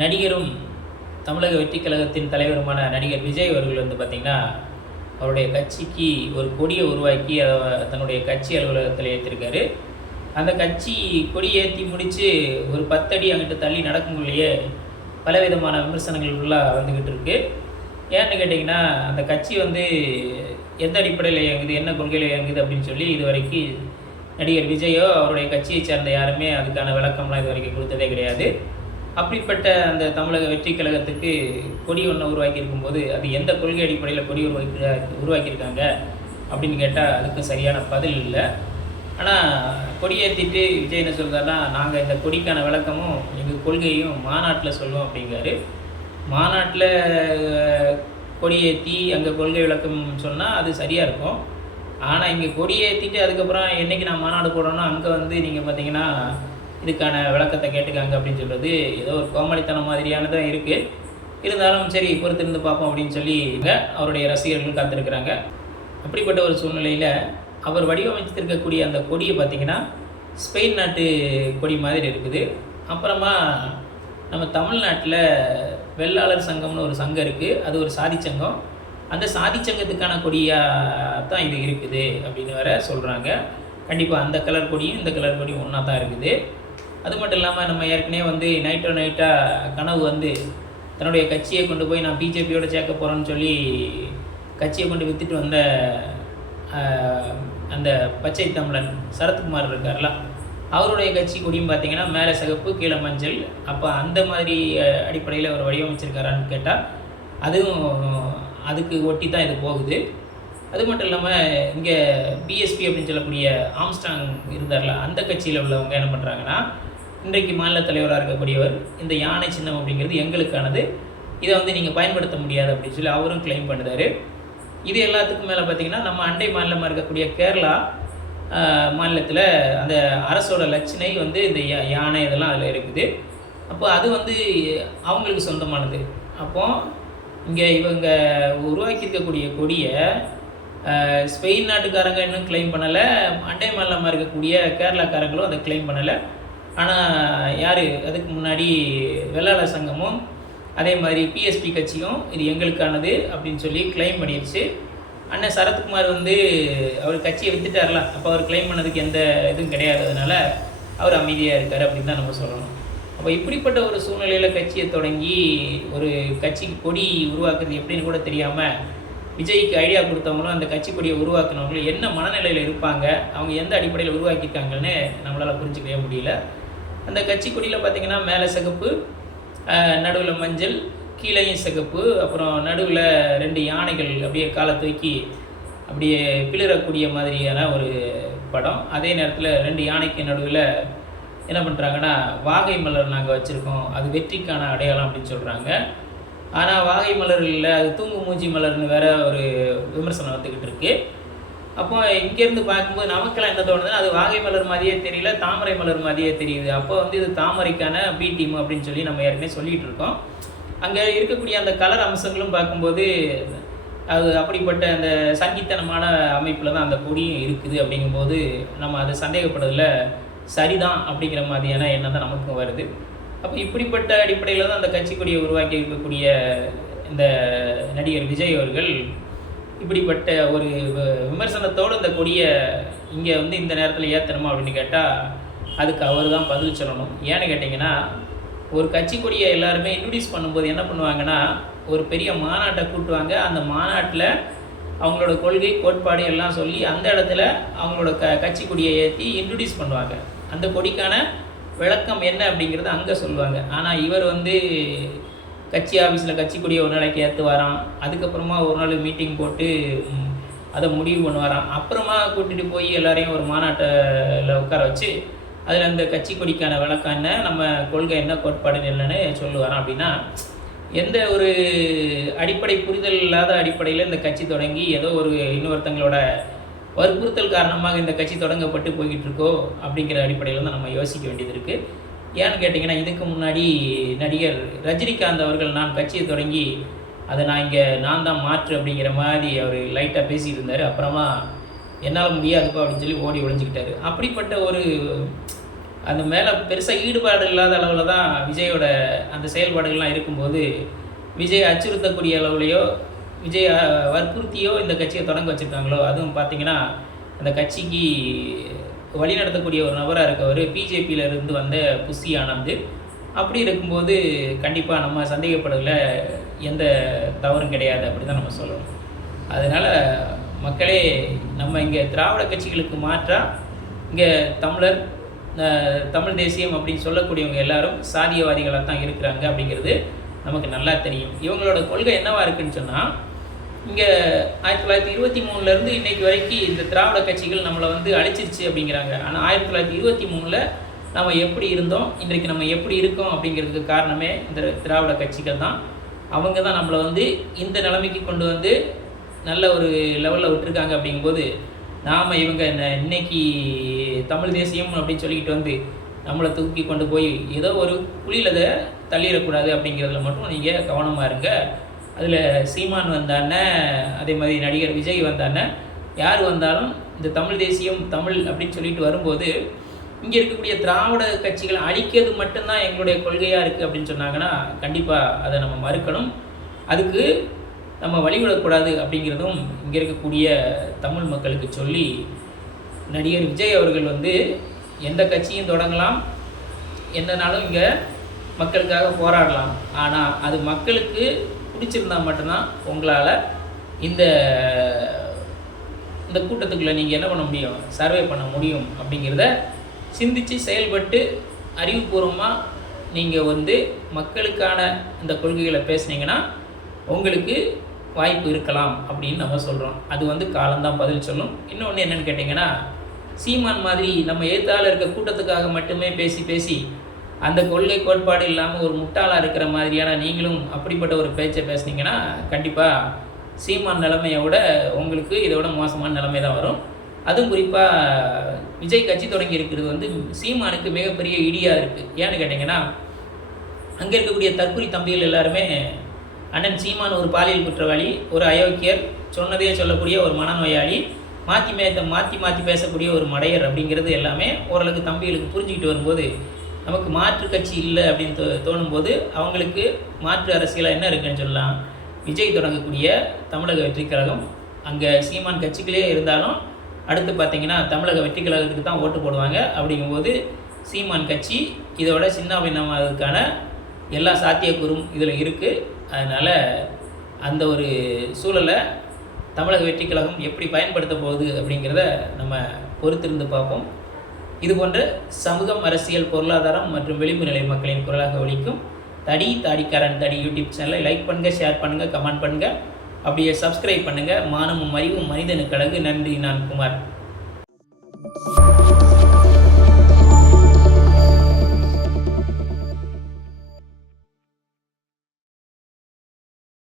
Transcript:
நடிகரும் தமிழக வெற்றி கழகத்தின் தலைவருமான நடிகர் விஜய் அவர்கள் வந்து பார்த்திங்கன்னா அவருடைய கட்சிக்கு ஒரு கொடியை உருவாக்கி அதை தன்னுடைய கட்சி அலுவலகத்தில் ஏற்றிருக்காரு அந்த கட்சி கொடி ஏற்றி முடித்து ஒரு பத்தடி அங்கிட்டு தள்ளி நடக்கும்போதே பலவிதமான விமர்சனங்கள் உள்ளாக வந்துக்கிட்டு இருக்கு. ஏன்னு கேட்டிங்கன்னா அந்த கட்சி வந்து எந்த அடிப்படையில் இயங்குது என்ன கொள்கையில் இயங்குது அப்படின்னு சொல்லி இது வரைக்கும் நடிகர் விஜயோ அவருடைய கட்சியை சேர்ந்த யாருமே அதுக்கான விளக்கம்லாம் இது வரைக்கும் கொடுத்ததே கிடையாது. அப்படிப்பட்ட அந்த தமிழக வெற்றி கழகத்துக்கு கொடி ஒன்று உருவாக்கி இருக்கும்போது அது எந்த கொள்கை அடிப்படையில் கொடி உருவாக்கி உருவாக்கியிருக்காங்க அப்படின்னு கேட்டால் அதுக்கு சரியான பதில் இல்லை. ஆனால் கொடியேற்றிட்டு விஜய் என்ன சொல்கிறாருன்னா நாங்கள் இந்த கொடிக்கான விளக்கமும் எங்கள் கொள்கையும் மாநாட்டில் சொல்லுவோம் அப்படிங்கிறாரு. மாநாட்டில் கொடியேற்றி அங்கே கொள்கை விளக்கம் சொன்னால் அது சரியாக இருக்கும். ஆனால் இங்கே கொடியேற்றிட்டு அதுக்கப்புறம் என்றைக்கு நான் மாநாடு போடுறோன்னா அங்கே வந்து நீங்கள் பார்த்தீங்கன்னா இதுக்கான விளக்கத்தை கேட்டுக்காங்க அப்படின்னு சொல்கிறது ஏதோ ஒரு கோமாளித்தனம் மாதிரியானதான் இருக்குது இருந்தாலும் சரி பொறுத்திருந்து பார்ப்போம் அப்படின்னு சொல்லி இங்கே அவருடைய ரசிகர்கள் காத்திருக்கிறாங்க. அப்படிப்பட்ட ஒரு சூழ்நிலையில் அவர் வடிவமைத்திருக்கக்கூடிய அந்த கொடியை பார்த்திங்கன்னா ஸ்பெயின் நாட்டு கொடி மாதிரி இருக்குது. அப்புறமா நம்ம தமிழ்நாட்டில் வெள்ளாளர் சங்கம்னு ஒரு சங்கம் இருக்குது அது ஒரு சாதி சங்கம். அந்த சாதி சங்கத்துக்கான கொடியாக தான் இது இருக்குது அப்படின்னு வேற சொல்கிறாங்க கண்டிப்பாக அந்த கலர் கொடியும் இந்த கலர் கொடியும் ஒன்றா தான் இருக்குது. அது மட்டும் இல்லாமல் நம்ம ஏற்கனவே வந்து நைட்டோ நைட்டாக கனவு வந்து தன்னுடைய கட்சியை கொண்டு போய் நான் பிஜேபியோட சேர்க்க போகிறேன்னு சொல்லி கட்சியை கொண்டு விற்றுட்டு வந்த அந்த பச்சை தமிழன் சரத்குமார் இருக்கார்ல அவருடைய கட்சி கொடியும் பார்த்தீங்கன்னா மேலே சிகப்பு கீழே மஞ்சள். அப்போ அந்த மாதிரி அடிப்படையில் அவர் வடிவமைச்சிருக்காரான்னு கேட்டால் அதுவும் அதுக்கு ஒட்டி தான் இது போகுது. அது மட்டும் இல்லாமல் இங்கே பிஎஸ்பி அப்படின்னு சொல்லக்கூடிய ஆம்ஸ்டாங் இருந்தார்ல அந்த கட்சியில் உள்ளவங்க என்ன பண்ணுறாங்கன்னா இன்றைக்கு மாநில தலைவராக இருக்கக்கூடியவர் இந்த யானை சின்னம் அப்படிங்கிறது எங்களுக்கானது. இதை வந்து நீங்கள் பயன்படுத்த முடியாது அப்படின்னு சொல்லி அவரும் கிளைம் பண்ணுறாரு இது எல்லாத்துக்கும் மேலே பார்த்தீங்கன்னா நம்ம அண்டை மாநிலமாக இருக்கக்கூடிய கேரளா மாநிலத்தில் அந்த அரசோட லட்சணை வந்து இந்த யா- யானை இதெல்லாம் அதில் இருக்குது. அப்போ அது வந்து அவங்களுக்கு சொந்தமானது. அப்போ இங்கே இவங்க உருவாக்கி இருக்கக்கூடிய கொடியை ஸ்பெயின் நாட்டுக்காரங்க இன்னும் கிளைம் பண்ணலை அண்டை மாநிலமாக இருக்கக்கூடிய கேரளாக்காரங்களும் அதை கிளைம் பண்ணலை. ஆனால் யார்? அதுக்கு முன்னாடி வெள்ளாளர் சங்கமும் அதே மாதிரி பிஎஸ்பி கட்சியும் இது எங்களுக்கானது அப்படின்னு சொல்லி கிளைம் பண்ணிடுச்சு அண்ணன் சரத்குமார் வந்து அவர் கட்சியை வித்துட்டார்ல அப்போ அவர் கிளைம் பண்ணதுக்கு எந்த இதுவும் கிடையாததுனால அவர் அமைதியாக இருக்கார் அப்படின்னு தான் நம்ம சொல்லணும். அப்போ இப்படிப்பட்ட ஒரு சூழ்நிலையில் கட்சியை தொடங்கி ஒரு கட்சிக்கு கொடி உருவாக்குறது எப்படின்னு கூட தெரியாமல் விஜய்க்கு ஐடியா கொடுத்தவங்களும் அந்த கட்சி கொடியை உருவாக்குனவங்களும் என்ன மனநிலையில் இருப்பாங்க? அவங்க எந்த அடிப்படையில் உருவாக்கியிருக்காங்கன்னு நம்மளால் புரிஞ்சுக்கவே முடியல. அந்த கட்சி கொடியில் பார்த்தீங்கன்னா மேலே சிகப்பு நடுவில் மஞ்சள் கீழேயும் சிகப்பு அப்புறம் நடுவில் ரெண்டு யானைகள் அப்படியே காலை தூக்கி அப்படியே பிளிரக்கூடிய மாதிரியான ஒரு படம். அதே நேரத்தில் ரெண்டு யானைக்கு நடுவில் என்ன பண்ணுறாங்கன்னா வாகை மலர் நாங்கள் வச்சுருக்கோம். அது வெற்றிக்கான அடையாளம் அப்படின்னு சொல்கிறாங்க ஆனால் வாகை மலர் இல்லை அது தூங்கு மூஞ்சி மலர்னு வேற ஒரு விமர்சனம் வந்துக்கிட்டு இருக்குது அப்போ இங்கேருந்து பார்க்கும்போது நமக்கெல்லாம் என்ன தோணுதுன்னா அது வாகை மலர் மாதிரியே தெரியல தாமரை மலர் மாதிரியே தெரியுது. அப்போ வந்து இது தாமரைக்கான பி டீம் அப்படின்னு சொல்லி நம்ம ஏற்கனவே சொல்லிட்டு இருக்கோம். அங்கே இருக்கக்கூடிய அந்த கலர் அம்சங்களும் பார்க்கும்போது அது அப்படிப்பட்ட அந்த சங்கித்தனமான அமைப்பில் தான் அந்த கொடியும் இருக்குது அப்படிங்கும்போது நம்ம அதை சந்தேகப்படுறதுல சரிதான் அப்படிங்கிற மாதிரியான எண்ணம் தான் நமக்கும் வருது. அப்போ இப்படிப்பட்ட அடிப்படையில் தான் அந்த கட்சி கொடியை உருவாக்கி இருக்கக்கூடிய இந்த நடிகர் விஜய் அவர்கள் இப்படிப்பட்ட ஒரு விமர்சனத்தோடு இந்த கொடியை இங்கே வந்து இந்த நேரத்தில் ஏற்றணுமா அப்படின்னு கேட்டால் அதுக்கு அவர் தான் பதில் சொல்லணும். ஏன்னு கேட்டிங்கன்னா ஒரு கட்சி கொடியை எல்லாருமே இன்ட்ரடியூஸ் பண்ணும்போது என்ன பண்ணுவாங்கன்னா ஒரு பெரிய மாநாட்டை கூட்டுவாங்க. அந்த மாநாட்டில் அவங்களோட கொள்கை கோட்பாடு எல்லாம் சொல்லி அந்த இடத்துல அவங்களோட க கட்சி கொடியை ஏற்றி இன்ட்ரடியூஸ் பண்ணுவாங்க. அந்த கொடிக்கான விளக்கம் என்ன அப்படிங்கிறத அங்கே சொல்லுவாங்க. ஆனால் இவர் வந்து கட்சி ஆஃபீஸில் கட்சி கொடியை ஒரு நாளைக்கு ஏற்று வரான். அதுக்கப்புறமா ஒரு நாள் மீட்டிங் போட்டு அதை முடிவு பண்ணுவாராம் அப்புறமா கூட்டிகிட்டு போய் எல்லாரையும் ஒரு மாநாட்டில் உட்கார வச்சு அதில் அந்த கட்சி கொடிக்கான விளக்கம் என்ன நம்ம கொள்கை என்ன கோட்பாடு என்னன்னு சொல்லுவாராம் அப்படின்னா எந்த ஒரு அடிப்படை புரிதல் இல்லாத அடிப்படையில் இந்த கட்சி தொடங்கி ஏதோ ஒரு இன்னொருத்தங்களோட வற்புறுத்தல் காரணமாக இந்த கட்சி தொடங்கப்பட்டு போய்கிட்டு இருக்கோ அப்படிங்கிற அடிப்படையில் தான் நம்ம யோசிக்க வேண்டியது இருக்குது ஏன்னு கேட்டிங்கன்னா இதுக்கு முன்னாடி நடிகர் ரஜினிகாந்த் அவர்கள் நான் கட்சியை தொடங்கி அதை நான் இங்கே நான் தான் மாற்று அப்படிங்கிற மாதிரி அவர் லைட்டாக பேசிகிட்டு இருந்தார் அப்புறமா என்னால் முடியாதுப்பா அப்படின்னு சொல்லி ஓடி ஒழிஞ்சிக்கிட்டாரு அப்படிப்பட்ட ஒரு அந்த மேலே பெருசாக ஈடுபாடு இல்லாத அளவில் தான் விஜயோட அந்த செயல்பாடுகள்லாம் இருக்கும்போது விஜய் அச்சுறுத்தக்கூடிய அளவுலையோ விஜய் வற்புறுத்தியோ இந்த கட்சியை தொடங்க வச்சுருக்காங்களோ அதுவும் பார்த்திங்கன்னா அந்த கட்சிக்கு வழி நடத்தக்கூடிய ஒரு நபராக இருக்கவர். பிஜேபியிலிருந்து வந்த புஷி ஆனந்த். அப்படி இருக்கும்போது கண்டிப்பாக நம்ம சந்தேகப்படல எந்த தவறும் கிடையாது அப்படி தான் நம்ம சொல்லணும். அதனால் மக்களே நம்ம இங்கே திராவிட கட்சிகளுக்கு மாற்றாக இங்கே தமிழர் தமிழ் தேசியம் அப்படின்னு சொல்லக்கூடியவங்க எல்லாரும் சாதியவாதிகளாக தான் இருக்கிறாங்க அப்படிங்கிறது நமக்கு நல்லா தெரியும். இவங்களோட கொள்கை என்னவாக இருக்குன்னு சொன்னால் இங்கே ஆயிரத்தி தொள்ளாயிரத்தி இருபத்தி மூணுலேருந்து இன்றைக்கு வரைக்கும் இந்த திராவிட கட்சிகள் நம்மளை வந்து அழிச்சிருச்சு அப்படிங்கிறாங்க. ஆனால் ஆயிரத்தி தொள்ளாயிரத்தி இருபத்தி மூணில் நம்ம எப்படி இருந்தோம் இன்றைக்கு நம்ம எப்படி இருக்கோம் அப்படிங்கிறதுக்கு காரணமே இந்த திராவிட கட்சிகள் தான். அவங்க தான் நம்மளை வந்து இந்த நிலைமைக்கு கொண்டு வந்து நல்ல ஒரு லெவலில் விட்டுருக்காங்க அப்படிங்கும்போது நாம் இவங்க இன்னைக்கு தமிழ் தேசியம் அப்படின்னு சொல்லிக்கிட்டு வந்து நம்மளை தூக்கி கொண்டு போய் ஏதோ ஒரு குழியில் அதை தள்ளிடக்கூடாது அப்படிங்கிறதுல மட்டும் நீங்கள் கவனமாக இருங்க. அதில் சீமான் வந்தானே அதே மாதிரி நடிகர் விஜய் வந்தானே யார் வந்தாலும் இந்த தமிழ் தேசியம் தமிழ் அப்படின்னு சொல்லிட்டு வரும்போது இங்கே இருக்கக்கூடிய திராவிட கட்சிகளை அழிக்கிறது மட்டும்தான் எங்களுடைய கொள்கையாக இருக்குது அப்படின்னு சொன்னாங்கன்னா கண்டிப்பாக அதை நம்ம மறுக்கணும். அதுக்கு நம்ம வழிவிடக்கூடாது அப்படிங்கிறதும் இங்கே இருக்கக்கூடிய தமிழ் மக்களுக்கு சொல்லி நடிகர் விஜய் அவர்கள் வந்து எந்த கட்சியும் தொடங்கலாம் என்னனாலும் இங்கே மக்களுக்காக போராடலாம். ஆனால் அது மக்களுக்கு பிடிச்சிருந்தா மட்டும்தான் உங்களால் இந்த இந்த கூட்டத்துக்குள்ளே நீங்கள் என்ன பண்ண முடியும்? சர்வே பண்ண முடியும் அப்படிங்கிறத சிந்தித்து செயல்பட்டு அறிவுபூர்வமாக நீங்கள் வந்து மக்களுக்கான இந்த கொள்கைகளை பேசுனீங்கன்னா உங்களுக்கு வாய்ப்பு இருக்கலாம் அப்படின்னு நம்ம சொல்கிறோம் அது வந்து காலம்தான் பதில் சொல்லும். இன்னொன்று என்னென்னு கேட்டிங்கன்னா சீமான் மாதிரி நம்ம எழுத்தாளர் இருக்க கூட்டத்துக்காக மட்டுமே பேசி பேசி அந்த கொள்கை கோட்பாடு இல்லாமல் ஒரு முட்டாளாக இருக்கிற மாதிரியான நீங்களும் அப்படிப்பட்ட ஒரு பேச்சை பேசுனீங்கன்னா கண்டிப்பாக சீமான் நிலைமையை விட உங்களுக்கு இதை விட மோசமான நிலைமை தான் வரும். அதுவும் குறிப்பாக விஜய் கட்சி தொடங்கி இருக்கிறது வந்து சீமானுக்கு மிகப்பெரிய இடியாக இருக்குது ஏன்னு கேட்டிங்கன்னா அங்கே இருக்கக்கூடிய தற்கொலை தம்பிகள் எல்லாருமே அண்ணன் சீமான் ஒரு பாலியல் குற்றவாளி ஒரு அயோக்கியர் சொன்னதே சொல்லக்கூடிய ஒரு மனநோயாளி மாற்றி மேத்த மாற்றி மாற்றி பேசக்கூடிய ஒரு மடையர் அப்படிங்கிறது எல்லாமே ஓரளவுக்கு தம்பிகளுக்கு புரிஞ்சுக்கிட்டு வரும்போது நமக்கு மாற்று கட்சி இல்லை அப்படின்னு தோ தோணும்போது அவங்களுக்கு மாற்று அரசியலாக என்ன இருக்குன்னு சொல்லலாம். விஜய் தொடங்கக்கூடிய தமிழக வெற்றிக் கழகம். அங்கே சீமான் கட்சிகளே இருந்தாலும் அடுத்து பார்த்தீங்கன்னா தமிழக வெற்றிக் கழகத்துக்கு தான் ஓட்டு போடுவாங்க. அப்படிங்கும்போது சீமான் கட்சி இதோட சின்ன பின்னமாவதற்கான எல்லா சாத்தியக்கூறும் இதில் இருக்குது அதனால் அந்த ஒரு சூழலை தமிழக வெற்றிக் கழகம் எப்படி பயன்படுத்த போகுது அப்படிங்கிறத நம்ம பொறுத்திருந்து பார்ப்போம். இது போன்ற சமூகம் அரசியல் பொருளாதாரம் மற்றும் விளிம்பு நிலை மக்களின் குரலாக ஒழிக்கும் தடி தாடிக்காரன் தடி யூடியூப் சேனலை லைக் பண்ணுங்கள் ஷேர் பண்ணுங்கள் கமெண்ட் பண்ணுங்கள் அப்படியே சப்ஸ்கிரைப் பண்ணுங்கள் மானமும் அறிவும் மனிதனுக்கு அழகு. நன்றி நான் குமார்.